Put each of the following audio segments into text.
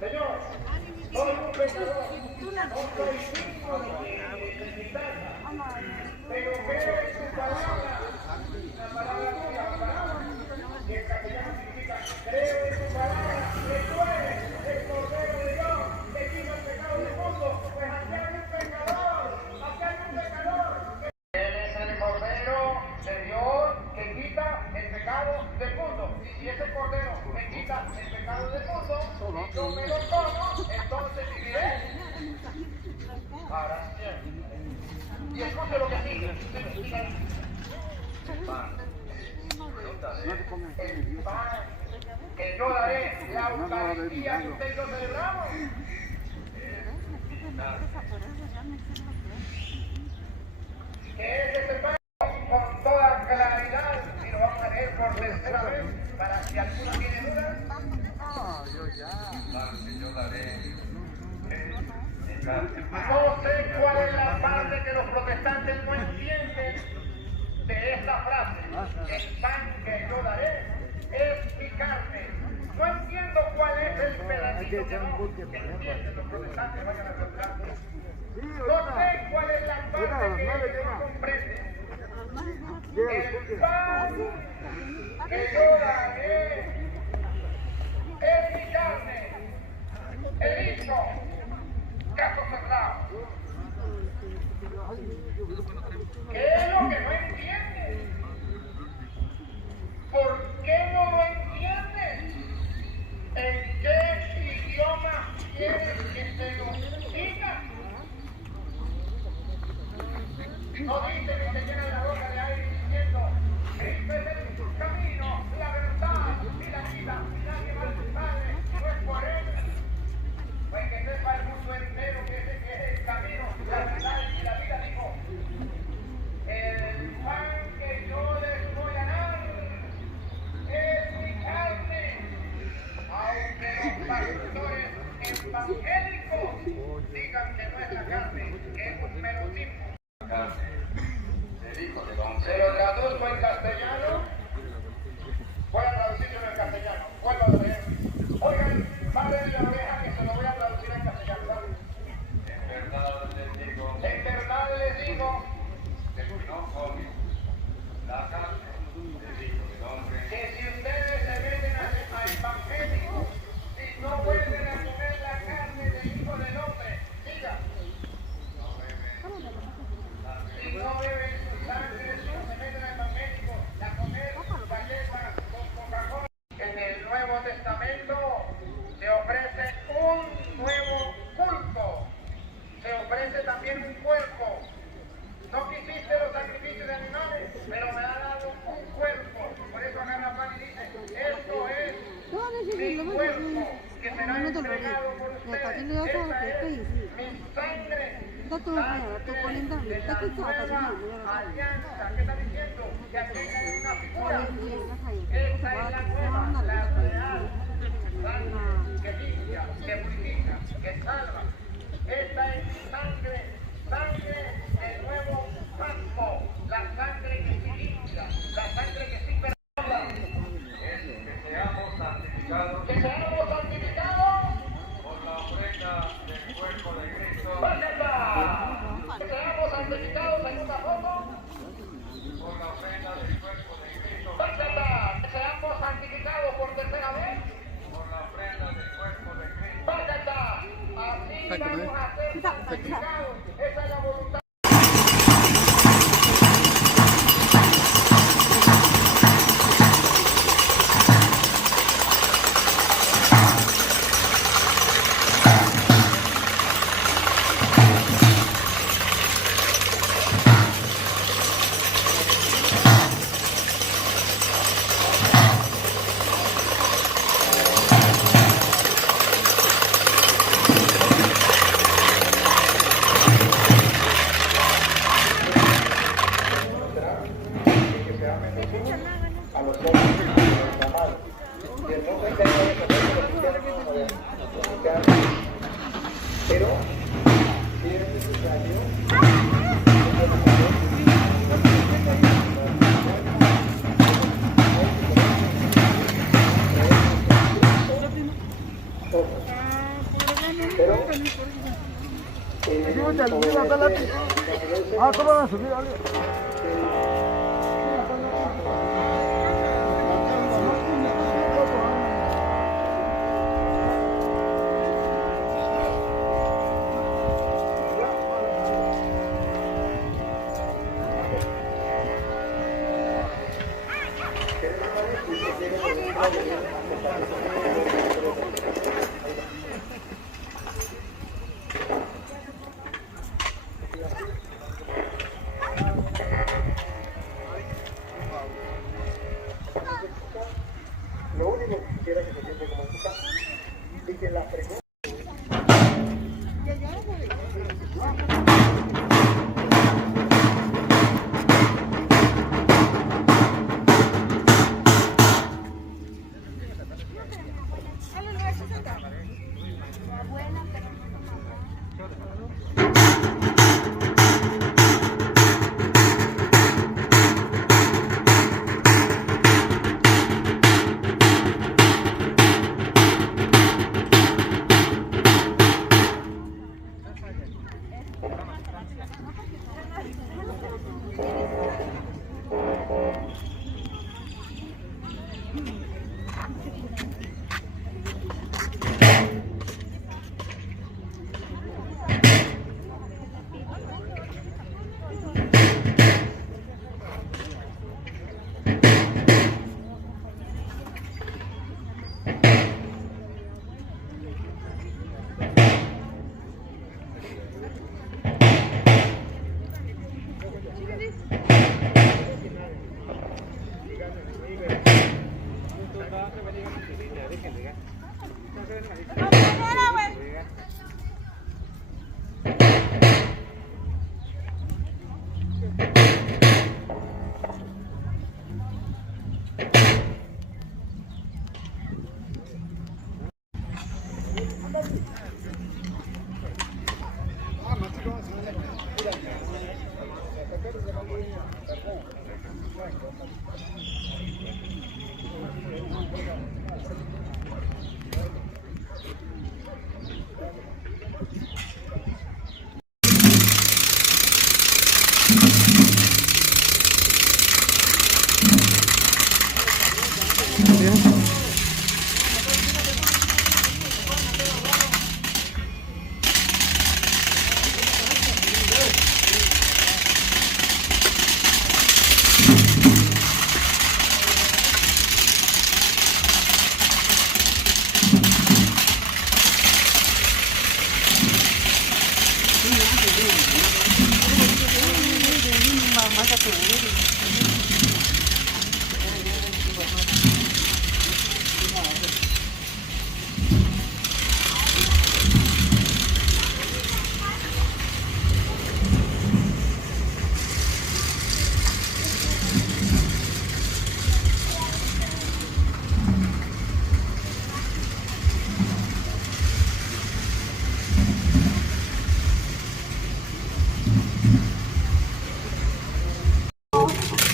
Señor, soy un pecador, no soy digno de visitarla, pero creo en su palabra, la palabra tuya, la palabra, y en castellano significa, creo en su palabra, que tú eres el Cordero de Dios, que quita el pecado del mundo, pues aquí hay un pecador, aquí hay un pecador. Él es el Cordero de Dios que quita el pecado del mundo, y si ese Cordero me quita el pecado del mundo, yo me lo como, entonces viviré para siempre. Y escuche lo que sigue. El pan que yo daré, la Eucaristía que usted y yo celebramos. Que es ese pan con toda claridad, y lo vamos a leer por tercera vez, para si alguno tiene dudas. Yo daré. No sé cuál es la parte que los protestantes no entienden de esta frase. El pan que yo daré es mi carne. No entiendo cuál es el pedacito que no entienden los protestantes. Vayan a protestantes. No sé cuál es la parte que ellos no comprenden. El pan que yo daré es mi carne. He dicho, caso cerrado. ¿Qué es lo que no entiende? ¿Por qué no lo entiende? ¿En qué idioma quiere que se lo diga? No dice que se llena la boca de aire diciendo, Cristo es el camino, la verdad y la vida, y nadie va al Padre, no es por él. Pues que sepa el mundo entero que ese es el camino, la verdad y la vida, dijo. El pan que yo les voy a dar es mi carne, aunque los pastores evangélicos digan que no es la carne, que es un mero tipo. Se lo traduzco en castellano, voy a traducirlo en castellano, vuelvo a leer. Oigan, padre de la oreja que se lo voy a traducir en castellano, ¿vale? En verdad les digo, que si no comen la carne del Hijo del Hombre, que si ustedes se meten a evangélicos, si no vuelven a comer la carne del Hijo del Hombre, diga, si no beben su sangre, si no se meten a evangélicos, la comer la lleva con Coca-Cola. En el Nuevo Testamento se ofrece un nuevo culto, se ofrece también un cuerpo. No quisiste los sacrificios de animales, pero me ha dado un cuerpo. Por eso agarra pan y dice, esto es mi cuerpo, que será entregado por ustedes. Esta es mi sangre, sangre de la nueva alianza. ¿Qué está diciendo? Que aquella es una figura. Esta es la nueva, la real. Sangre que limpia, que purifica, que salva. Esta es mi sangre, sangre del nuevo pacto, la sangre que sí limpia, la sangre que sí perdona. Que seamos santificados. Que seamos santificados por la ofrenda del cuerpo de Cristo. Que seamos santificados en una foto. Por la ofrenda del cuerpo de Cristo. Que seamos santificados por tercera vez. Por la ofrenda del cuerpo de Cristo. Así vamos a ser santificados. Esa es la voluntad. Ah, ¿cómo van a subir? Ale? Lo único que quisiera que se siente como en su casa y que la pregunta.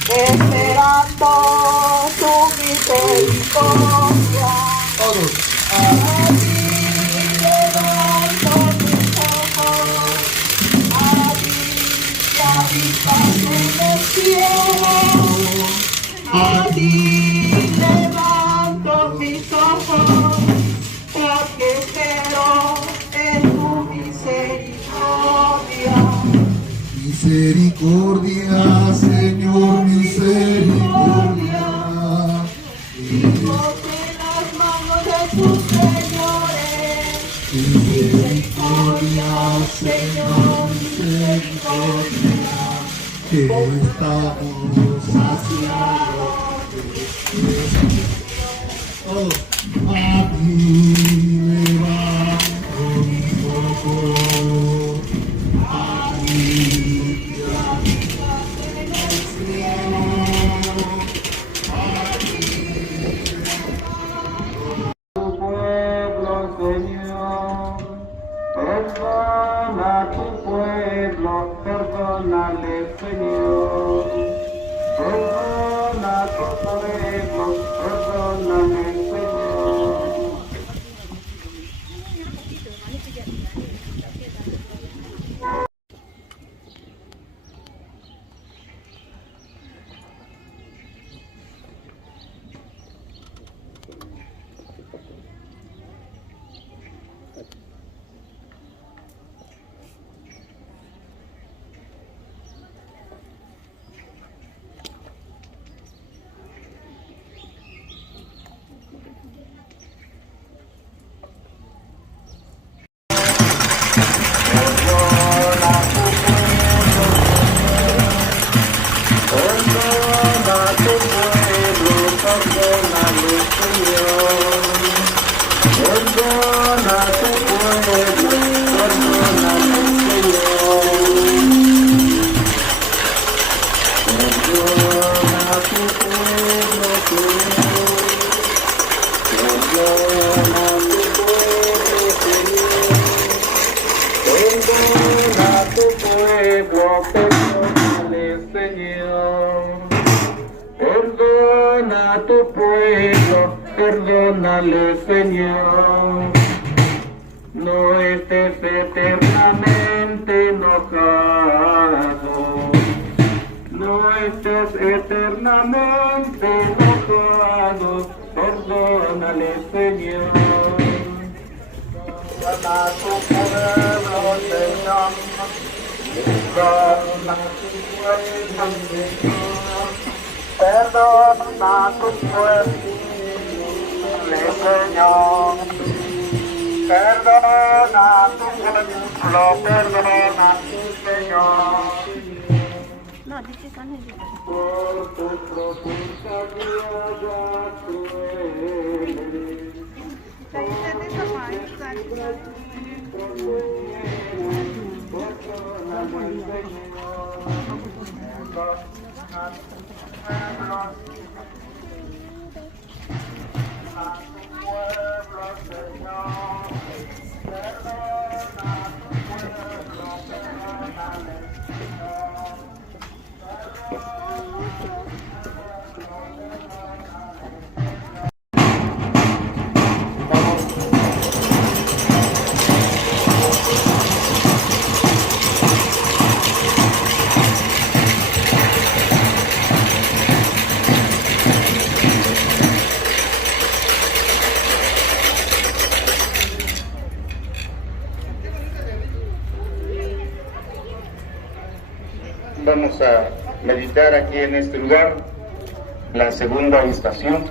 Esperando tu misericordia. Todos. A ti levanto mis ojos, a ti que habitas en el cielo. A ti levanto mis ojos, porque espero en tu misericordia. Misericordia, Señor, misericordia. Hijos en las manos de tus señores. Misericordia, Señor, misericordia. Que estamos saciados a ti levanto mis ojos, a ti que habitas en el cielo, a ti Tu pueblo, Señor, perdona a tu pueblo, perdónale, Señor. Perdona a tu pueblo, perdónale, Señor. pueblo, perdónale, Señor. Perdona a tu pueblo, perdónale, Señor. No estés eternamente enojado. No estés eternamente enojado. Perdónale, Señor. Perdona a tu pueblo, Señor. Perdona a tu pueblo, Señor. Perdona a tu pueblo, Señor. Perdona a tu pueblo, perdona a tu Señor. Por tu profunda gloria Vamos a meditar aquí en este lugar, la segunda estación.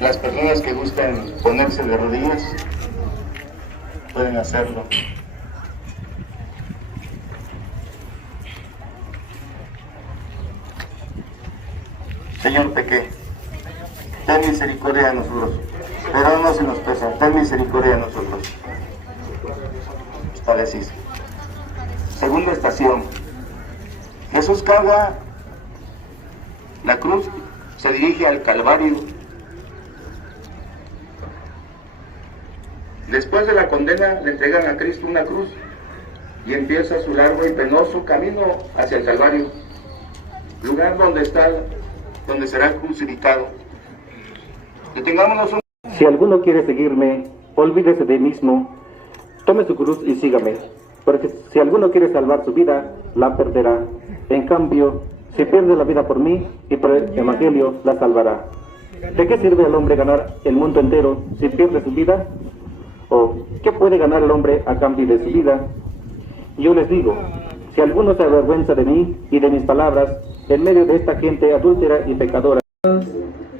Las personas que gustan ponerse de rodillas pueden hacerlo. Señor, pequé, ten misericordia de nosotros, perdónanos si nos pesa, ten misericordia de nosotros. Decís. Segunda estación. Jesús carga la cruz, se dirige al Calvario. Después de la condena le entregan a Cristo una cruz y empieza su largo y penoso camino hacia el Calvario, lugar donde será crucificado. Detengámonos un... Si alguno quiere seguirme, olvídese de mismo, tome su cruz y sígame. Porque si alguno quiere salvar su vida, la perderá. En cambio, si pierde la vida por mí y por el Evangelio, la salvará. ¿De qué sirve al hombre ganar el mundo entero si pierde su vida? ¿O qué puede ganar el hombre a cambio de su vida? Yo les digo, si alguno se avergüenza de mí y de mis palabras, en medio de esta gente adúltera y pecadora,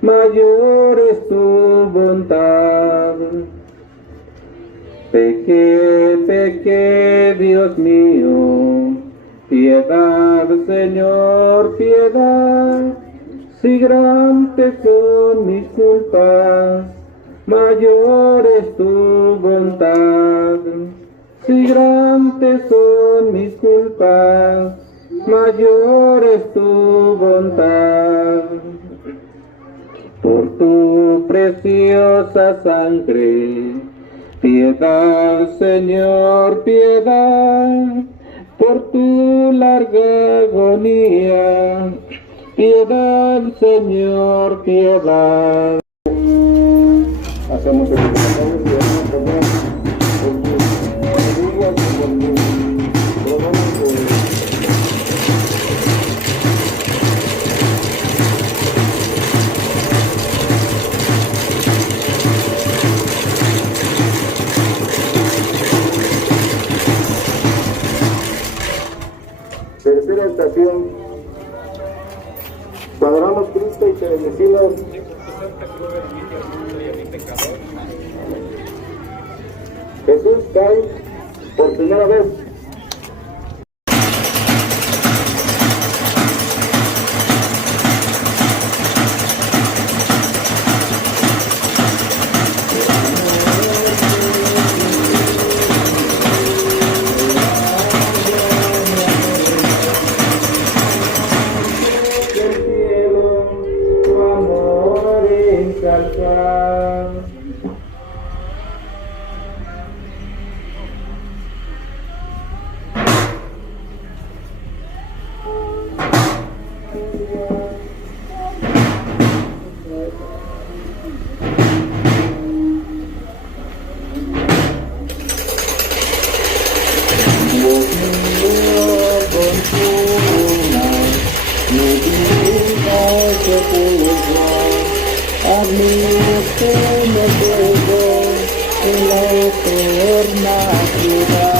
mayor es tu bondad. Pequé, Dios mío, piedad, Señor, piedad. Si grandes son mis culpas, mayor es tu bondad. Si grandes son mis culpas, mayor es tu bondad. Por tu preciosa sangre, piedad, Señor, piedad, por tu larga agonía. Piedad, Señor, piedad. Hacemos el tercera estación. Cuando oramos Cristo y te bendecimos, Jesús cae por primera vez. mío que me quedo en la eterna ciudad.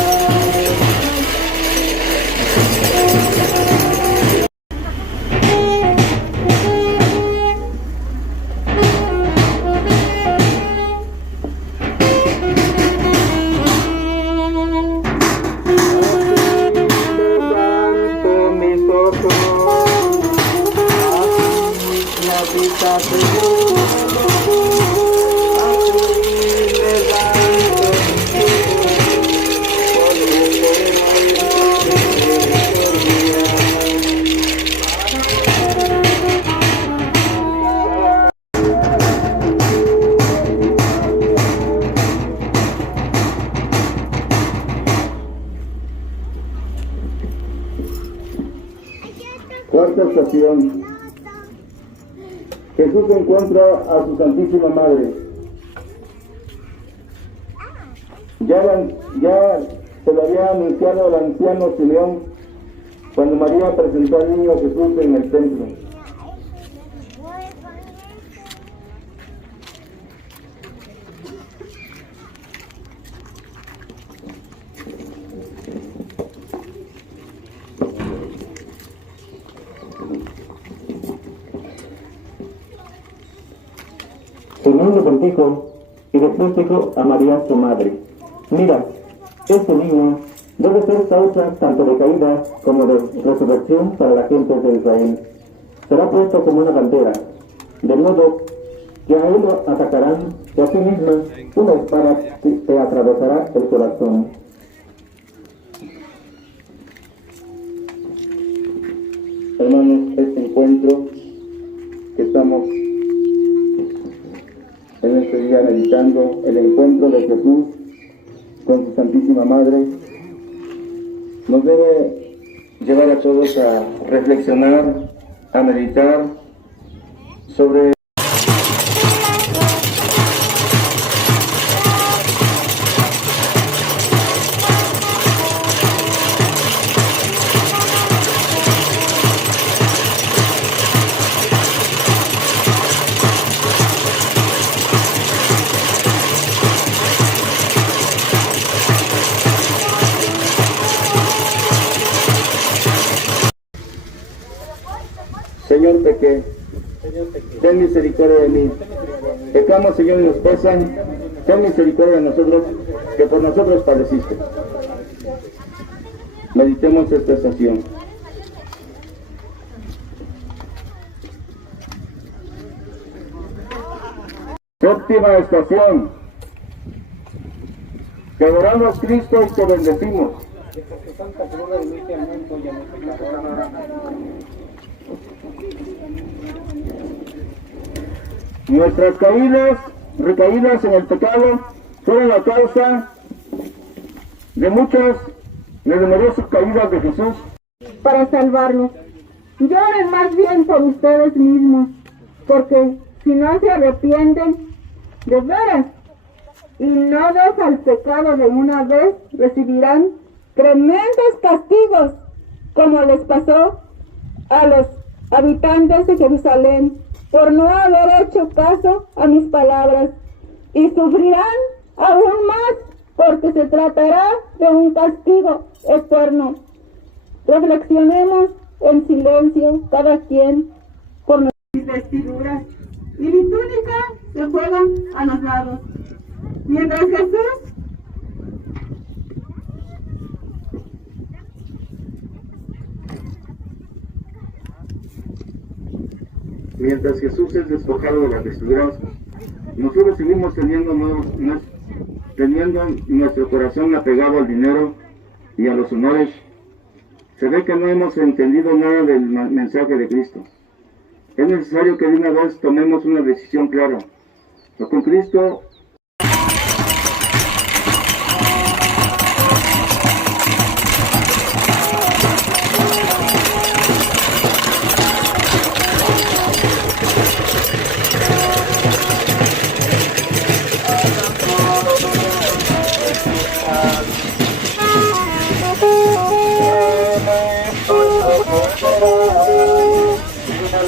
Levanto mis ojos hacia la vista de Dios. Cuarta estación. Jesús encuentra a su Santísima Madre. Ya se lo había anunciado el anciano Simeón cuando María presentó al niño Jesús en el templo. Simeón le bendijo y después dijo a María su madre: mira, este niño debe ser causa tanto de caída como de resurrección para la gente de Israel. Será puesto como una bandera, de modo que a él lo atacarán y a sí misma una espada te atravesará el corazón. Hermanos, este encuentro que estamos en este día meditando, el encuentro de Jesús con su Santísima Madre, nos debe llevar a todos a reflexionar, a meditar sobre Señor, pequé, ten misericordia de mí. Pecamos, Señor, y nos pesan. Ten misericordia de nosotros, que por nosotros padeciste. Meditemos esta estación. Séptima estación. Te adoramos, Cristo, y te bendecimos. Nuestras recaídas en el pecado, fueron la causa de muchas numerosas caídas de Jesús. Para salvarlos, lloren más bien por ustedes mismos, porque si no se arrepienten de veras y no dejan el pecado de una vez, recibirán tremendos castigos, como les pasó a los habitantes de Jerusalén por no haber hecho caso a mis palabras, y sufrirán aún más, porque se tratará de un castigo eterno. Reflexionemos en silencio, cada quien por nuestras vestiduras, y mi túnica se juegan a los lados, mientras Jesús es despojado de las vestiduras, nosotros seguimos teniendo nuestro corazón apegado al dinero y a los honores. Se ve que no hemos entendido nada del mensaje de Cristo. Es necesario que de una vez tomemos una decisión clara. O con Cristo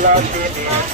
la tierra.